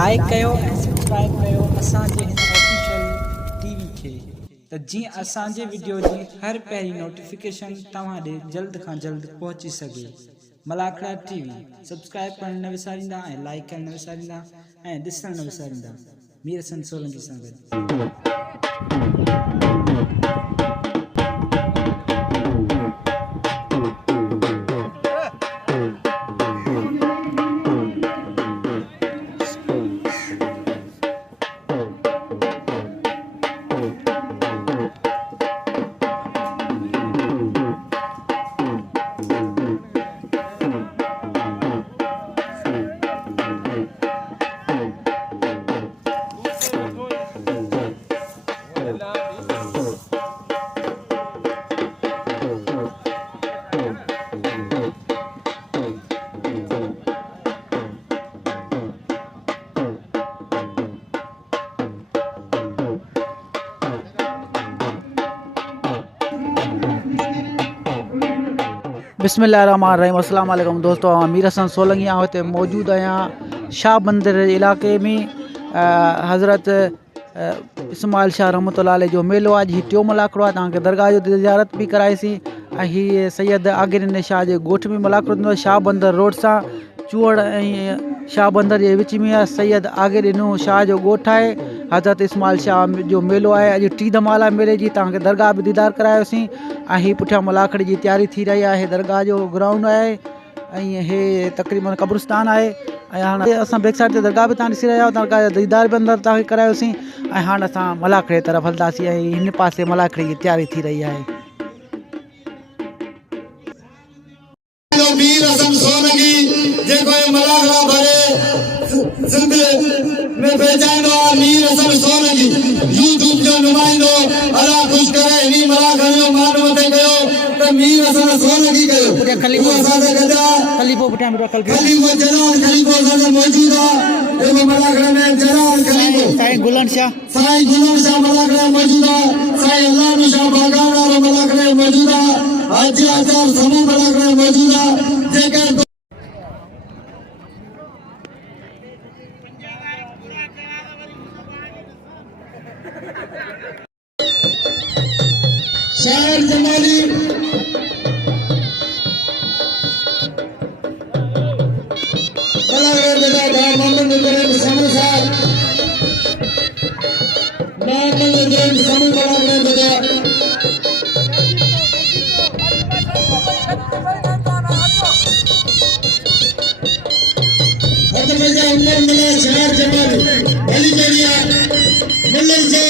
Like कयो ऐं subscribe कयो असांजे हिन ऑफिशियल टीवी खे, त जीअं असांजे वीडियो जी हर पहिरीं नोटिफिकेशन तव्हां ॾे जल्द खां जल्द पहुची सघे। मलाखड़ा टीवी सब्सक्राइब करणु न विसारींदा ऐं लाइक करणु न विसारींदा ऐं ॾिसणु न विसारींदा। मीर हसन सोलंकी सां गॾु। बिस्मिल्लाहिर्रहमानिर्रहीम। अस्सलाम वालेकुम दोस्तों, मीर हसन सोलंकी हिते मौजूद आहियां शाह बंदर इलाइक़े में। हज़रत इस्माइल शाह रहमतुल्लाह अलैह जो मेलो आहे। हीउ टियों मलाखड़ो आहे। तव्हांखे दरगाह जो ज़ियारत बि कराईसीं ऐं हीअ सैयद आगिर शाह जे ॻोठ में मलाखड़ो थींदो आहे। शाह बंदर रोड सां चूहड़ ऐं शाह बंदर जे विच में आहे। सैयद आगिर शाह जो ॻोठु आहे। हज़रत इस्माइल शाह जो मेलो आहे। अॼु टी धमाल आहे मेले जी। तव्हांखे दरगाह बि दीदार करायोसीं ऐं हीअ पुठियां मलाखड़ी जी तयारी थी रही आहे। दरगाह जो ग्राउंड आहे ऐं हे तक़रीबन क़ब्रिस्तान आहे। ऐं हाणे असां बैक साइड ते दरगाह बि तव्हां ॾिसी रहिया आहियो। दरगाह जो दीदार बि अंदरि तव्हांखे करायोसीं ऐं हाणे असां मलाखड़े तरफ़ हलंदासीं ऐं हिन पासे मलाखड़ी जी तयारी थी रही आहे। मीर हसन सोलंकी जेको मलाखड़ा भरे सिंध में पहचानो मीर हसन सोलंकी यूट्यूब जो नुमाइंदो अल्लाह खुश करे। इन्हीं मलाखड़ा जो मान मथे कयो त मीर हसन सोलंकी कयो। पुठियां खलीफो असांजे गदा खलीफो पुठियां बिठो खलीफो जलाल खलीफो असांजो मौजूद आहे। जेको मलाखड़ा में जलाल खलीफो साईं गुलन शाह मलाखड़ा मौजूद आहे। साईं अल्लाह शाह बागान वारो मलाखड़ा मौजूद आहे। हाजी आचार समूह मलाखड़ा मौजूद आहे। जेकर शायर जमाली मलाखड़ा बेटा भाई मोहम्मद इब्राहिम समूह साहब मोहम्मद इब्राहिम समूह मलाखड़ा बेटा उमर मिला शायर जमाल भली जरिया मिलर से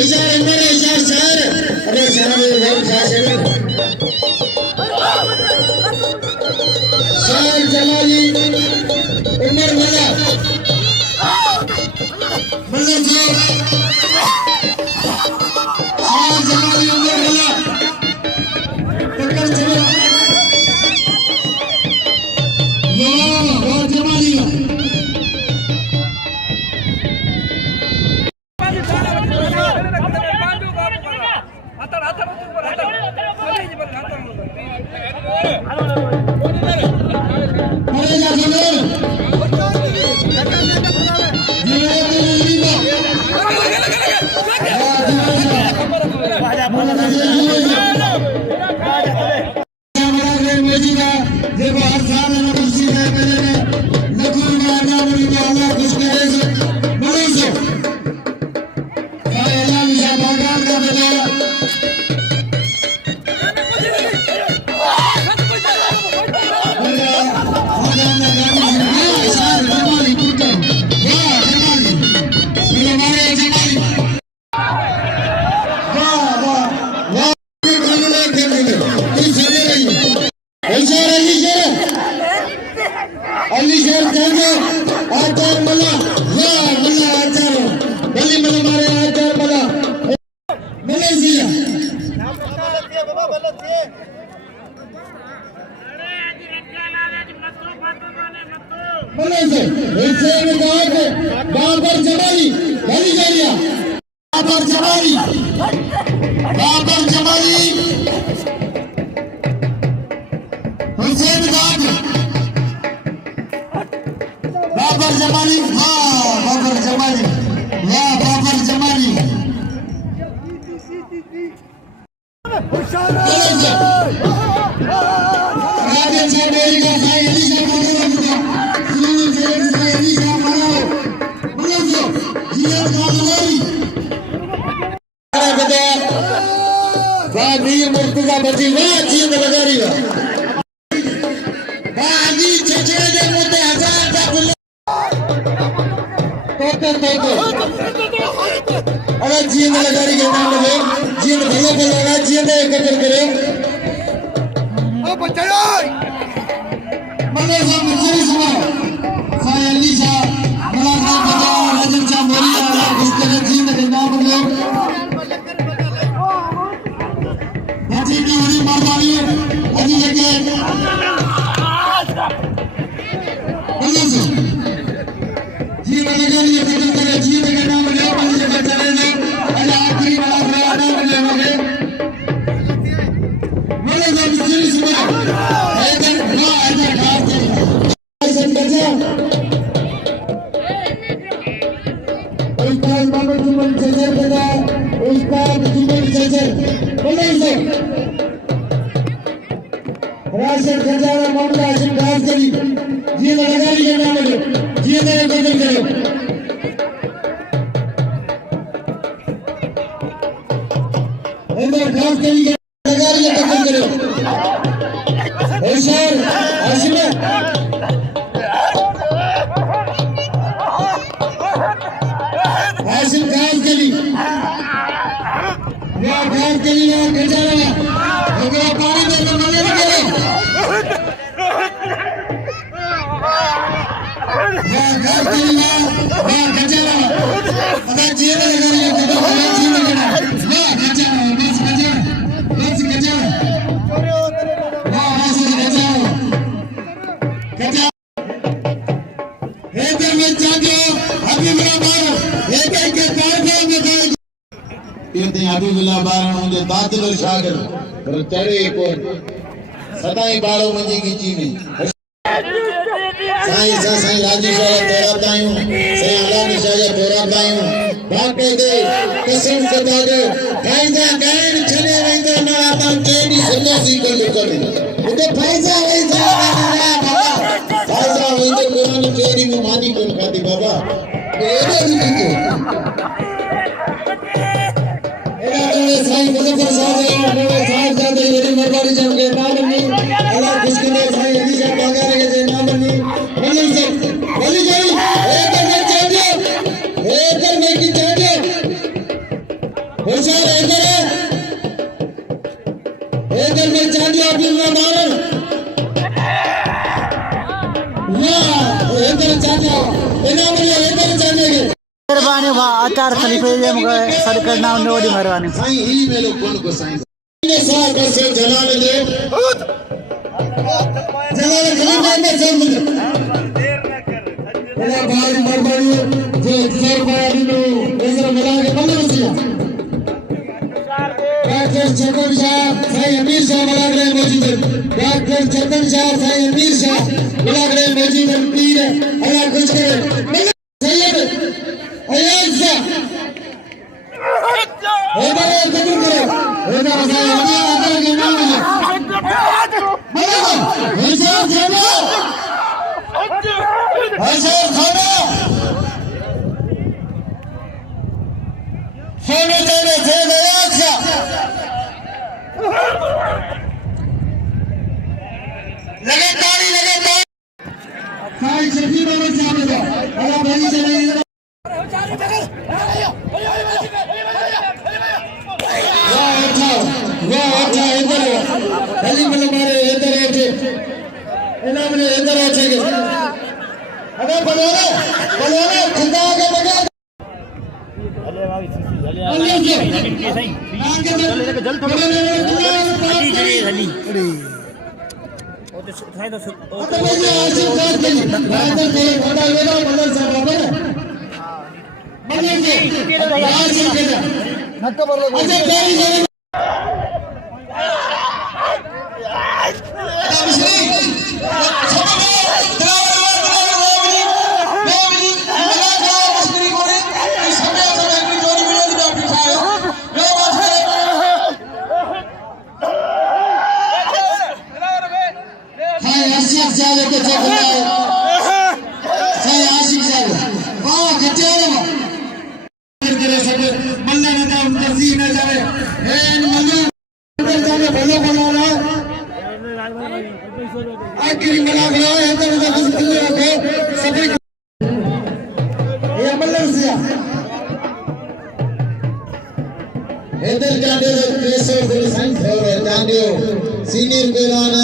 इशारा मेरे इशारा शायर अरे साहब बहुत खास है शायर जमाली उमर मिला मिलर से शायर जमाली उमर मिला पकड़ चलो वाह जमाली बाबर जमाली भली जरिया बाबर जमाली हुसैन बाबर जमाली वीर मुर्तजा बची वाह जीत लगा रही है बाजी छछड़े दे मुद्दे हजार का बुल्ला अरे जीत लगा रही है नाम लगे जीत भले भले ना जीत एकत्र करे ओ बचाओ मने सब मुझे सुना साया लीसा मला का बजाओ राजन चा मोरिया इसके जीत के नाम लगे जी की बड़ी मर्दानी अजी लगे जी लगे ये खत्म करे जी के नाम ले बंद लगे चले ना अरे आखिरी वाला नाम ले लगे बोले जब दिल सुना ऐसा ना ऐसा खास ऐसा बजा उस्ताद बाबा जुमन चले बजा उस्ताद जुमन चले बोले सर राशन खजाना मामला से खास करी ये लगा लिया ना मुझे ये मेरे कदर करो अंदर खास करी लगा लिया कदर करो ए सर आशिमा आशिम खास करी या खास करी या खजाना अगर पानी में मने लगे दातिल शागिर पर चढ़े कोन सदाई बाड़ो मुंहिंजी गिची में साईं साईं लाजी शाह तोरा तायूं साईं अलानी शाह तोरा तायूं बाके दे कसम सदा दे फायदा गाइन छले वेंदो ना आता केडी सुनो सी कर उते फायदा वैसा ना बाबा फायदा वेंदो कोन केडी में मानी कोन खाती बाबा एडो दी साईं मुजफ्फर साहब साहब जाते मेरी मेहरबानी जब के नाम में अल्लाह खुश करे साईं अली साहब बागा रे के नाम में वली साहब वली गई एक में चाहिए एक में की चाहिए होशियार एक में चाहिए अभी ना मारो वाह एक में चाहिए इना में एक में चाहिए मेहरबानी भा आचार खलीफे जे मुके सद करना उन ओडी मेहरबानी साईं ही मेलो कोन को साईं ने साहब से जलाल जे जलाल खलीफा में से देर न कर अल्लाह भाई मेहरबानी जो सर बारी नो नजर मिला के बंद रसिया डॉक्टर चंदन शाह साईं अमीर शाह मिला के मौजूद डॉक्टर चंदन शाह साईं अमीर शाह मिला के मौजूद पीर अल्लाह खुश करे सैयद अय्याजा होदा कबूल करो होदा साईं अल्लाह के नाम में हज़ार खाना सोने तेरे थे अय्याजा लगे ताली साईं शफी बाबा से आवेगा अल्लाह भाई चले जाले के चेक है सही आशिक जाले वाह खटेलो करे सब मल्ला नेता तस्वीर न जावे ए मल्ला जाने भलो भलो ना आखिरी मना गया है तो कुछ किले रखे सभी ये मल्ला से इधर जाने प्रेशर से साइंस हो रहा है जाने सीनियर बेराना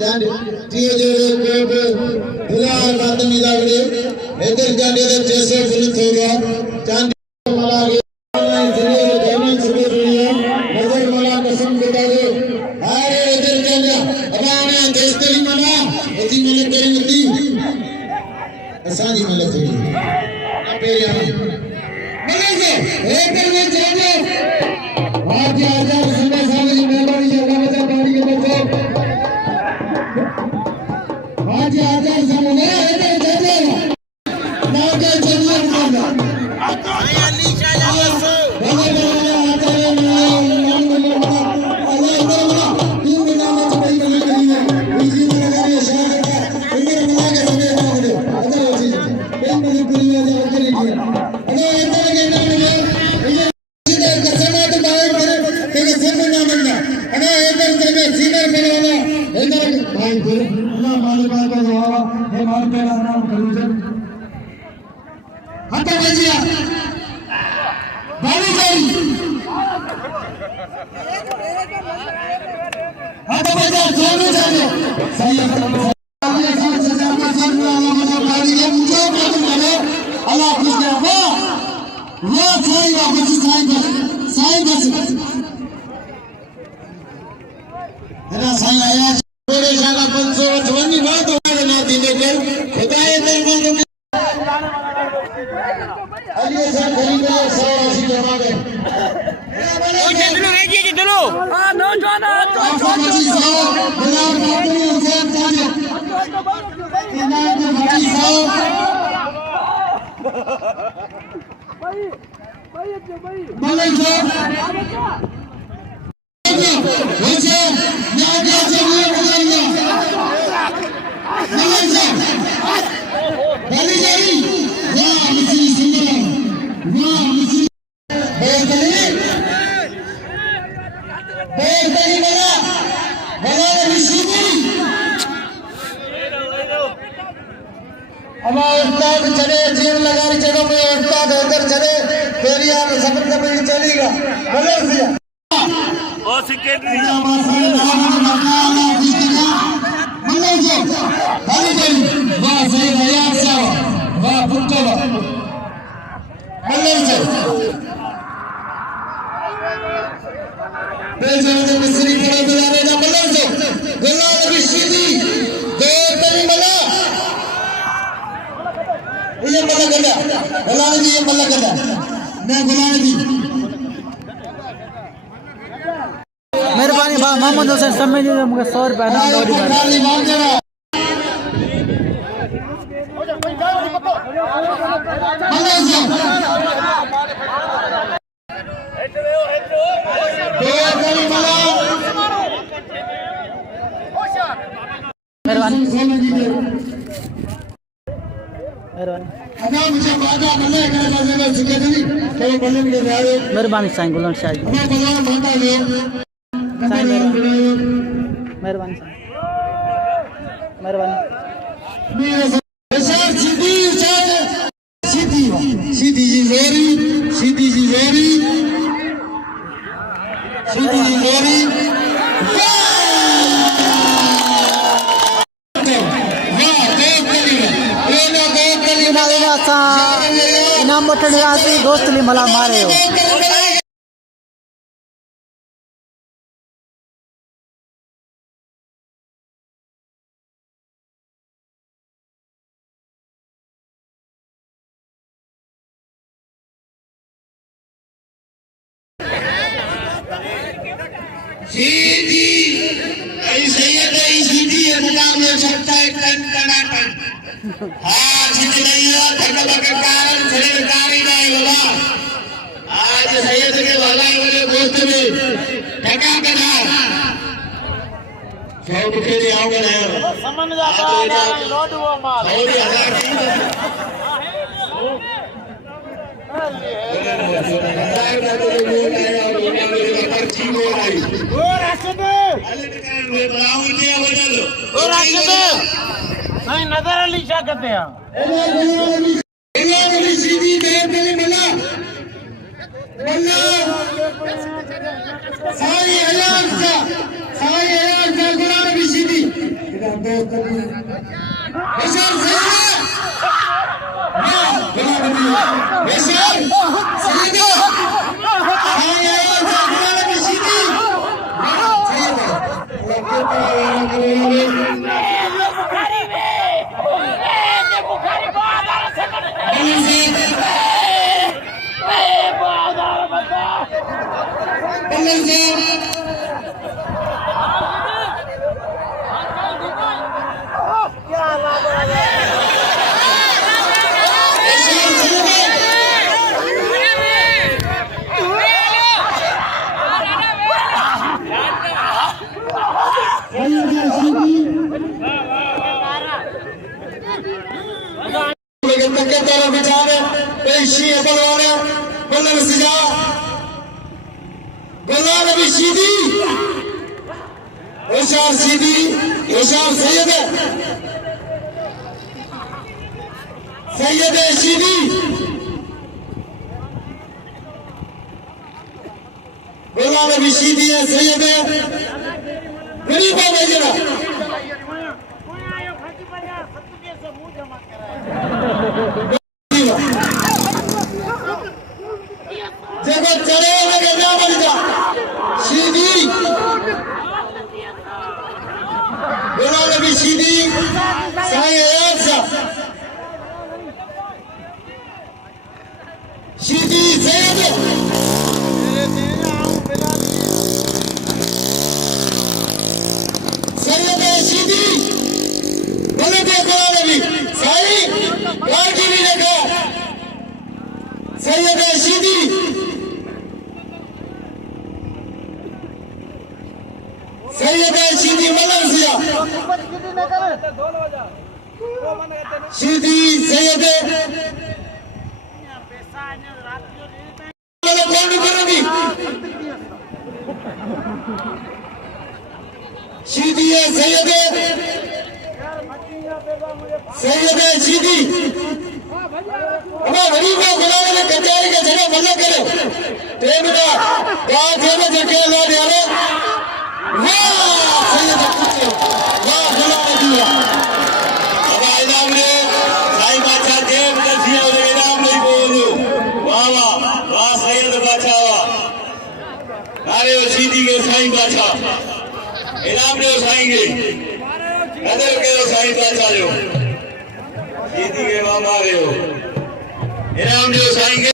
जाने टीओ जोड़े को दुलार बात में जागरे इधर जाने तो प्रेशर से हो रहा जाने मला ऑनलाइन सीनियर गेमिंग सीनियर नजर मला कसम बता दे अरे इधर जाने अबाने देश तेरी मना इतनी मिले तेरी मिलती असानी मिले तेरी ना पेरिया मिले से एक में जाने आज आजाद संदेश वाले की मेहरबानी है बाबा पानी के बच्चों आज आजाद सामने इधर जाने ना के चलिए करना अली शाह सो मेहरबानी मोहम्मद हुसैन समझ मुझे 100 रुपया ना मेहरबानी साईं गुलाम शाह जी मेहरबानी मेहरबानी सीधी जी जोरी सीधी जी जोरी सीधी जी जोरी इनाम वठण वियासीं दोस्त ली मला मारे हो सीधी ऐसे ही सीधी है मुकाबले सकता है टन टनाटन हाँ सीधी नहीं है ठंडा के कारण खरीदारी नहीं होगा आज सैयद के वाला वाले दोस्त में ठगा बना 100 रुपए दे आऊंगा ना समझ जाता है लोड वो माल 100,000 नहीं नजर अली क्या कहते हैं होशियार सीधी होशियार सैयद सैयद शीदी गुलाम नबी शीदी है सैयद गरीब है जरा जगत चले लगे ना बन जा शीदी गुलाम नबी शीदी सैयद शीदी सैयद सैयद शीदी बोले देखो नबी साई यार की भी देखो सैयद शीदी सैयद शीदी मलक सिया शीदी सैयद मलक कौन करेगी शीदी है सैयद सैयद शीदी अब गरीब को गुलाम ने कचहरी के जगह मलक करे प्रेम का गांव थे में जके ला दे रे वाह सैयद कुत्ते वाह गुलाम दिया अब इनाम ने साईं बादशाह जेब दसिया और इनाम नहीं बोलो वाह वाह वाह सैयद बादशाह वाह अरे वो शीदी के साईं बादशाह इनाम ने उठाएंगे नजर के साईं बादशाह जो शीदी के मामा रहे हो इनाम ने उठाएंगे।